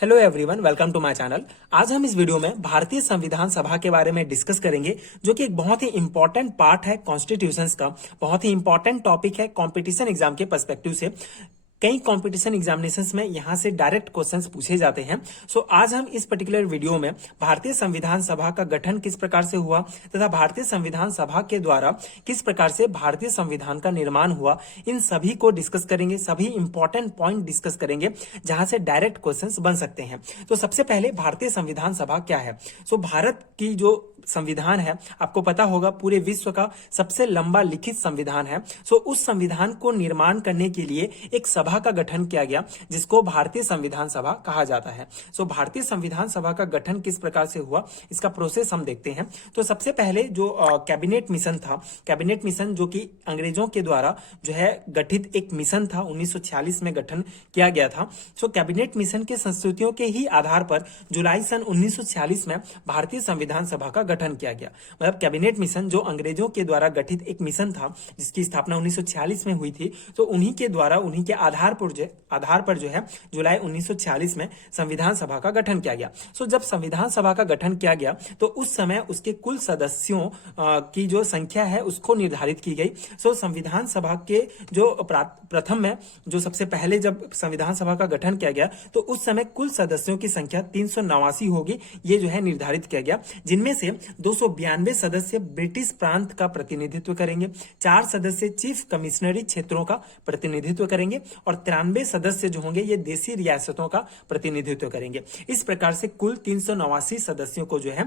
Hello everyone, welcome to my channel. आज हम इस वीडियो में भारतीय संविधान सभा के बारे में डिस्कस करेंगे, जो कि एक बहुत ही इंपॉर्टेंट पार्ट है कॉन्स्टिट्यूशंस का। बहुत ही इंपॉर्टेंट टॉपिक है कंपटीशन एग्जाम के पर्सपेक्टिव से। कई कंपटीशन एग्जामिनेशंस में यहां से डायरेक्ट क्वेश्चंस पूछे जाते हैं। सो आज हम इस पर्टिकुलर वीडियो में भारतीय संविधान सभा का गठन किस प्रकार से हुआ तथा भारतीय संविधान सभा के द्वारा किस प्रकार से भारतीय संविधान का निर्माण हुआ, इन सभी को डिस्कस करेंगे। सभी इंपॉर्टेंट पॉइंट डिस्कस करेंगे जहां से डायरेक्ट क्वेश्चंस बन सकते हैं। तो सबसे पहले भारतीय संविधान सभा क्या है। सो भारत की जो संविधान है, आपको पता होगा, पूरे विश्व का सबसे लंबा लिखित संविधान है। सो उस संविधान को निर्माण करने के लिए एक सभा का गठन किया गया, जिसको भारतीय संविधान सभा कहा जाता है। सो भारतीय संविधान सभा का गठन किस प्रकार से हुआ, इसका प्रोसेस हम देखते हैं। तो सबसे पहले जो कैबिनेट मिशन था, कैबिनेट मिशन जो कि अंग्रेजों के द्वारा जो है गठित एक मिशन था, 1946 में गठन किया गया था। सो कैबिनेट मिशन के संस्तुतियों के ही आधार पर जुलाई सन 1946 में भारतीय संविधान सभा का गठन किया गया। मतलब कैबिनेट मिशन जो अंग्रेजों के द्वारा गठित एक मिशन था, जिसकी स्थापना 1946 में हुई थी, तो उन्हीं के द्वारा, उन्हीं के आधार पर जो है जुलाई 1946 में संविधान सभा का गठन किया गया। सो जब संविधान सभा का गठन किया गया तो उस समय उसके कुल सदस्यों की जो संख्या है उसको निर्धारित की गई। सो संविधान सभा के जो प्रथम में, जो सबसे पहले जब संविधान सभा का गठन किया गया, तो उस समय कुल सदस्यों की संख्या 389 होगी, ये जो है निर्धारित किया गया। जिनमें से 292 सदस्य ब्रिटिश प्रांत का प्रतिनिधित्व करेंगे, 4 सदस्य चीफ कमिश्नरी क्षेत्रों का प्रतिनिधित्व करेंगे और 93 सदस्य जो होंगे ये देशी रियासतों का प्रतिनिधित्व करेंगे। इस प्रकार से कुल 389 सदस्यों को जो है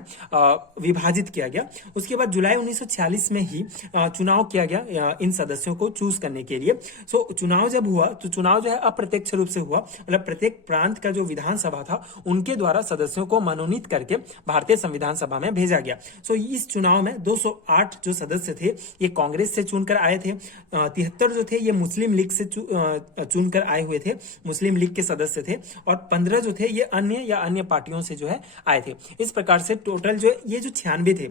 विभाजित किया गया। उसके बाद जुलाई 1946 में ही चुनाव किया गया इन सदस्यों को चूज करने के लिए। सो चुनाव जब हुआ तो चुनाव जो है अप्रत्यक्ष रूप से हुआ, मतलब प्रत्येक प्रांत का जो विधानसभा था उनके द्वारा सदस्यों को मनोनीत करके भारतीय संविधान सभा में भेजा गया। सो इस चुनाव में 208 जो सदस्य थे ये कांग्रेस से चुनकर आए थे, 73 जो थे ये मुस्लिम लीग से चुनकर आए हुए थे, मुस्लिम लीग के सदस्य थे, और 15 जो थे ये अन्य पार्टियों से जो है आए थे। इस प्रकार से टोटल जो ये जो 96 थे,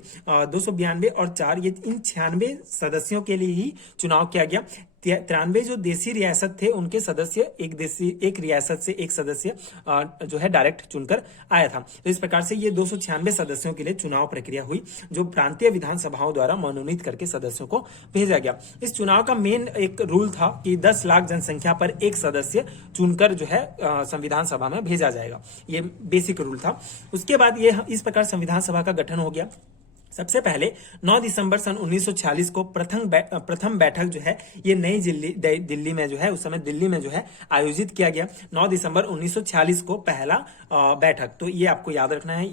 292 और 4, ये इन 96 सदस्यों के लिए ही चुनाव किया गया। 93 जो देशी रियासत थे उनके सदस्य एक रियासत से एक सदस्य जो है डायरेक्ट चुनकर आया था। तो इस प्रकार से ये 296 सदस्यों के लिए चुनाव प्रक्रिया हुई, जो प्रांतीय विधानसभाओं द्वारा मनोनीत करके सदस्यों को भेजा गया। इस चुनाव का मेन एक रूल था कि 10 लाख जनसंख्या पर एक सदस्य चुनकर जो है संविधान सभा में भेजा जाएगा। ये बेसिक रूल था। उसके बाद ये इस प्रकार संविधान सभा का गठन हो गया। सबसे पहले 9 दिसंबर सन 1946 को प्रथम बैठक जो है ये नई दिल्ली में जो है, उस समय दिल्ली में जो है आयोजित किया गया। 9 दिसंबर 1946 को पहला बैठक। तो ये आपको याद रखना है,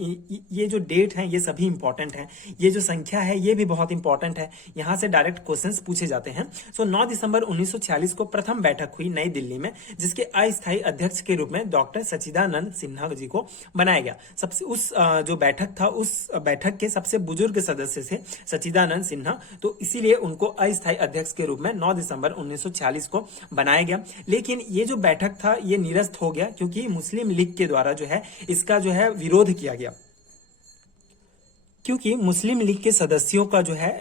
ये जो डेट है ये सभी इंपॉर्टेंट है। ये जो संख्या है ये भी बहुत इंपॉर्टेंट है, यहां से डायरेक्ट क्वेश्चंस पूछे जाते हैं। सो 9 दिसंबर 1946 को प्रथम बैठक हुई नई दिल्ली में, जिसके अस्थायी अध्यक्ष के रूप में डॉक्टर सच्चिदानंद सिन्हा जी को बनाया गया। सबसे उस जो बैठक था, उस बैठक के सबसे बुजुर्ग सदस्य थे सच्चिदानंद सिन्हा, तो इसीलिए उनको अस्थायी अध्यक्ष के रूप में 9 दिसंबर 1946 को बनाया गया। लेकिन ये जो बैठक था ये निरस्त हो गया, क्योंकि मुस्लिम लीग के द्वारा जो है इसका जो है विरोध किया गया। क्योंकि मुस्लिम लीग के सदस्यों का जो है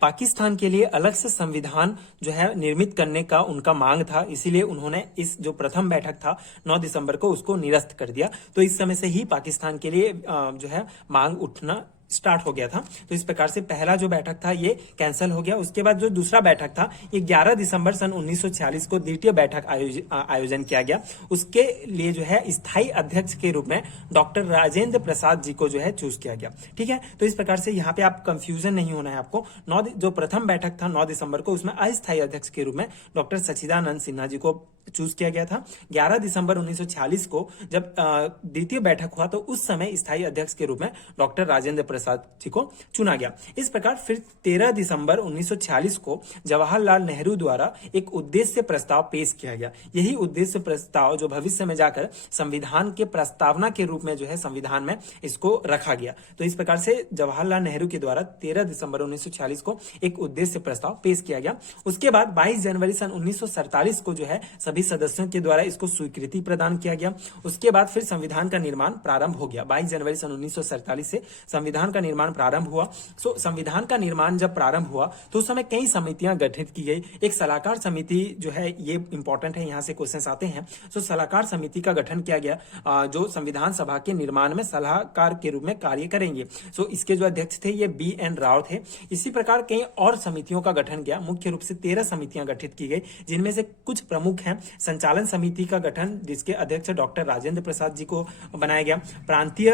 पाकिस्तान के लिए अलग से संविधान जो है निर्मित करने का उनका मांग था, इसीलिए उन्होंने इस जो प्रथम बैठक था 9 दिसंबर को उसको निरस्त कर दिया। तो इस समय से ही पाकिस्तान के लिए जो है मांग उठना स्टार्ट हो गया था। तो इस प्रकार से पहला जो बैठक था ये कैंसिल हो गया। उसके बाद जो दूसरा बैठक था ये 11 दिसंबर सन 1946 को द्वितीय बैठक आयोजन किया गया। उसके लिए जो है स्थायी अध्यक्ष के रूप में डॉक्टर राजेंद्र प्रसाद जी को जो है चूज किया गया। ठीक है, तो इस प्रकार से यहाँ पे आप कंफ्यूजन नहीं होना है आपको। जो प्रथम बैठक था 9 दिसंबर को, उसमें अस्थायी अध्यक्ष के रूप में डॉक्टर सच्चिदानंद सिन्हा जी को चूज किया गया था। 11 दिसंबर 1946 को जब द्वितीय बैठक हुआ तो उस समय स्थायी अध्यक्ष के रूप में डॉक्टर राजेंद्र प्रसाद जी को चुना गया। इस प्रकार फिर 13 दिसंबर 1946 को जवाहरलाल नेहरू द्वारा एक उद्देश्य प्रस्ताव पेश किया गया। यही उद्देश्य प्रस्ताव जो भविष्य में जाकर संविधान के प्रस्तावना के रूप में जो है संविधान में इसको रखा गया। तो इस प्रकार से जवाहरलाल नेहरू के द्वारा 13 दिसंबर 1946 को एक उद्देश्य प्रस्ताव पेश किया गया। उसके बाद 22 जनवरी सन 1947 को जो है सभी सदस्यों के द्वारा इसको स्वीकृति प्रदान किया गया। उसके बाद फिर संविधान का निर्माण प्रारंभ हो गया। 22 जनवरी सन 1947 से संविधान का निर्माण प्रारंभ हुआ। संविधान का निर्माण जब प्रारंभ हुआ तो उस समय कई समितियां गठित की गई। एक सलाहकार समिति जो है, ये इंपॉर्टेंट है, यहां से क्वेश्चंस आते हैं। सलाहकार समिति का गठन किया गया जो संविधान सभा के निर्माण में सलाहकार के रूप में कार्य करेंगे। इसके जो अध्यक्ष थे ये BN राव थे। इसी प्रकार कई और समितियों का गठन किया। मुख्य रूप से 13 समितियां गठित की गई, जिनमें से कुछ प्रमुख हैं। संचालन समिति का गठन, जिसके अध्यक्ष डॉक्टर राजेंद्र प्रसाद जी को बनाया गया। प्रांतीय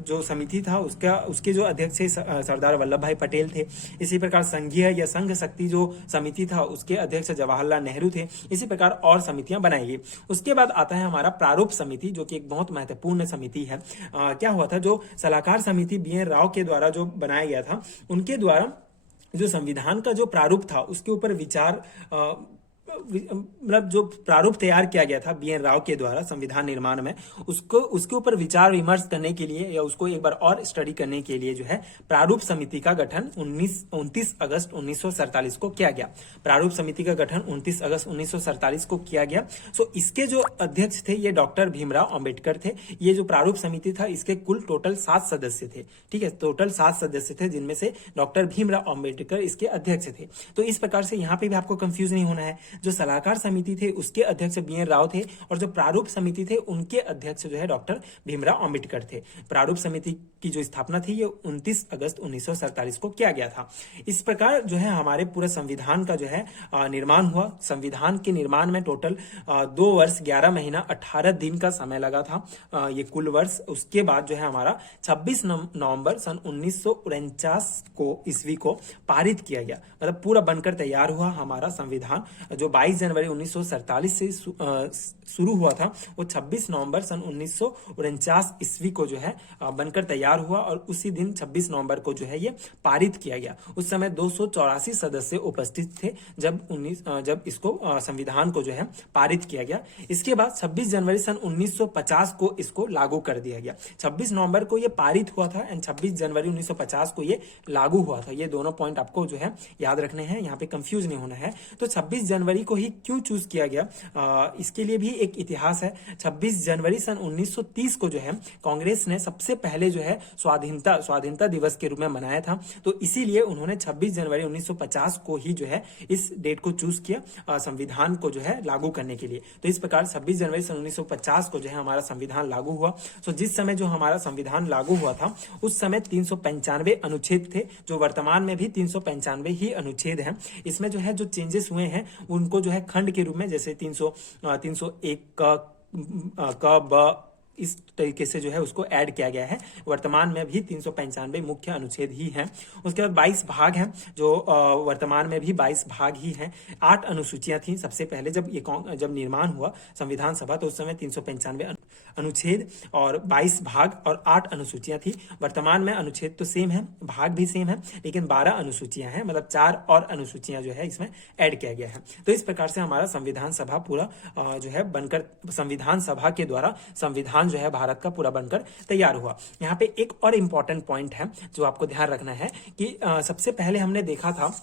जो समिति था उसके जो अध्यक्ष सरदार वल्लभ भाई पटेल थे। इसी प्रकार संघीय या संघ शक्ति जो समिति था उसके अध्यक्ष जवाहरलाल नेहरू थे। इसी प्रकार और समितियां बनाई गई। उसके बाद आता है हमारा प्रारूप समिति, जो कि एक बहुत महत्वपूर्ण समिति है। क्या हुआ था, जो सलाहकार समिति BN राव के द्वारा जो बनाया गया था, उनके द्वारा जो संविधान का जो प्रारूप था उसके ऊपर विचार मतलब जो प्रारूप तैयार किया गया था BN राव के द्वारा संविधान निर्माण में, उसके ऊपर विचार विमर्श करने के लिए या उसको एक बार और स्टडी करने के लिए जो है प्रारूप समिति का गठन 29 अगस्त 1947 को किया गया। प्रारूप समिति का गठन 29 अगस्त 1947 को किया गया। इसके जो अध्यक्ष थे ये डॉक्टर भीमराव अंबेडकर थे। ये जो प्रारूप समिति था इसके कुल टोटल 7 सदस्य थे। ठीक है, टोटल 7 सदस्य थे, जिनमें से डॉक्टर भीमराव अंबेडकर इसके अध्यक्ष थे। तो इस प्रकार से यहाँ पे भी आपको कंफ्यूज नहीं होना है। जो सलाहकार समिति थे उसके अध्यक्ष BN राव थे और जो प्रारूप समिति थे उनके अध्यक्ष जो है डॉक्टर भीमराव अंबेडकर थे। प्रारूप समिति की जो स्थापना थी ये 29 अगस्त 1947 को किया गया था। इस प्रकार जो है हमारे पूरे संविधान का जो है निर्माण हुआ। संविधान के निर्माण में टोटल 2 वर्ष 11 महीना 18 दिन का समय लगा था, ये कुल वर्ष। उसके बाद जो है हमारा 26 नवंबर सन 1949 को ईस्वी को पारित किया गया। मतलब पूरा बनकर तैयार हुआ हमारा संविधान। जो 22 जनवरी 1947 से शुरू हुआ था वो 26 नवंबर सन 1949 ईस्वी को जो है बनकर तैयार हुआ और उसी दिन 26 नवंबर को जो है ये पारित किया गया। उस समय 284 सदस्य उपस्थित थे जब इसको संविधान को जो है पारित किया गया। इसके बाद 26 जनवरी सन 1950 को इसको लागू कर दिया गया। 26 नवंबर को ये पारित हुआ था एंड 26 जनवरी 1950 को ये लागू हुआ था। ये दोनों पॉइंट आपको जो है याद रखने हैं, यहाँ पे कंफ्यूज नहीं होना है। तो 26 जनवरी को ही क्यों चूज किया गया, इसके लिए भी एक इतिहास है। 26 जनवरी सन 1930 को जो है कांग्रेस ने सबसे पहले जो है स्वाधीनता दिवस के रूप में मनाया था। तो इसीलिए उन्होंने 26 जनवरी 1950 को ही जो है इस डेट को चूज किया संविधान को जो है लागू करने के लिए। तो इस प्रकार 26 जनवरी सन 1950 को जो है हमारा संविधान लागू हुआ। जिस समय जो हमारा संविधान लागू हुआ था उस समय 395 अनुच्छेद थे, जो वर्तमान में भी 395 ही अनुच्छेद हैं। इसमें जो है जो चेंजेस हुए हैं उनको जो है खंड के रूप में, जैसे 301 क ब इस तरीके से जो है उसको ऐड किया गया है। वर्तमान में भी 395 मुख्य अनुच्छेद ही हैं। उसके बाद 22 भाग हैं, जो वर्तमान में भी 22 भाग ही हैं। 8 अनुसूचियां थी सबसे पहले जब निर्माण हुआ संविधान सभा, तो उस समय 395 अनुच्छेद और 22 भाग और 8 अनुसूचियां थी। वर्तमान में अनुच्छेद तो सेम है, भाग भी सेम है, लेकिन 12 अनुसूचियां हैं, मतलब 4 और अनुसूचियां जो है इसमें ऐड किया गया है। तो इस प्रकार से हमारा संविधान सभा पूरा जो है बनकर, संविधान सभा के द्वारा संविधान जो है भारत का पूरा बनकर तैयार हुआ। यहाँ पे एक और इंपॉर्टेंट पॉइंट है जो आपको ध्यान रखना है कि सबसे पहले हमने देखा था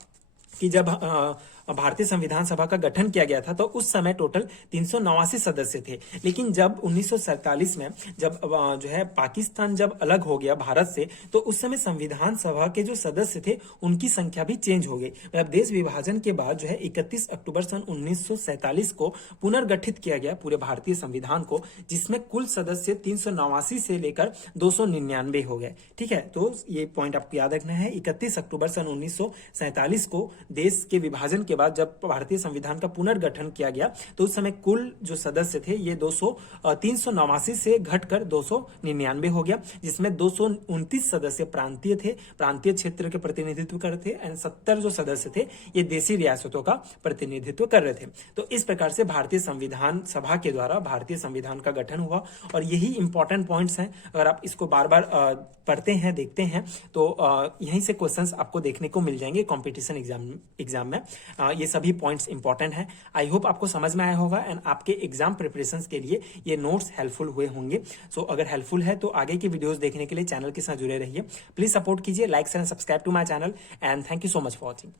कि जब भारतीय संविधान सभा का गठन किया गया था तो उस समय टोटल 389 सदस्य थे। लेकिन जब 1947 में जब जो है पाकिस्तान जब अलग हो गया भारत से, तो उस समय संविधान सभा के जो सदस्य थे उनकी संख्या भी चेंज हो गई। मतलब देश विभाजन के बाद जो है 31 अक्टूबर सन 1947 को पुनर्गठित किया गया पूरे भारतीय संविधान को, जिसमें कुल सदस्य 389 से लेकर 299 हो गए। ठीक है, तो ये पॉइंट आपको याद रखना है। 31 अक्टूबर सन 1947 को देश के विभाजन के बाद जब भारतीय संविधान का पुनर्गठन किया गया तो उस समय कुल जो सदस्य थे ये 389 से घटकर 299 हो गया, जिसमें 229 सदस्य प्रांतीय थे, प्रांतीय क्षेत्र के प्रतिनिधित्व कर रहे थे, एंड 70 जो सदस्य थे ये देशी रियासतों का प्रतिनिधित्व कर रहे थे। तो इस प्रकार से भारतीय संविधान सभा के द्वारा भारतीय संविधान का गठन हुआ और यही इंपॉर्टेंट पॉइंट्स हैं। अगर आप इसको बार बार पढ़ते हैं, देखते हैं, तो यहीं से क्वेश्चंस आपको देखने को मिल जाएंगे कॉम्पिटिशन एग्जाम में। ये सभी पॉइंट्स इंपॉर्टेंट हैं। आई होप आपको समझ में आया होगा एंड आपके एग्जाम प्रिपरेशंस के लिए ये नोट्स हेल्पफुल हुए होंगे। सो अगर हेल्पफुल है तो आगे की वीडियोस देखने के लिए चैनल के साथ जुड़े रहिए। प्लीज सपोर्ट कीजिए, like and subscribe to my channel and thank you so much for watching.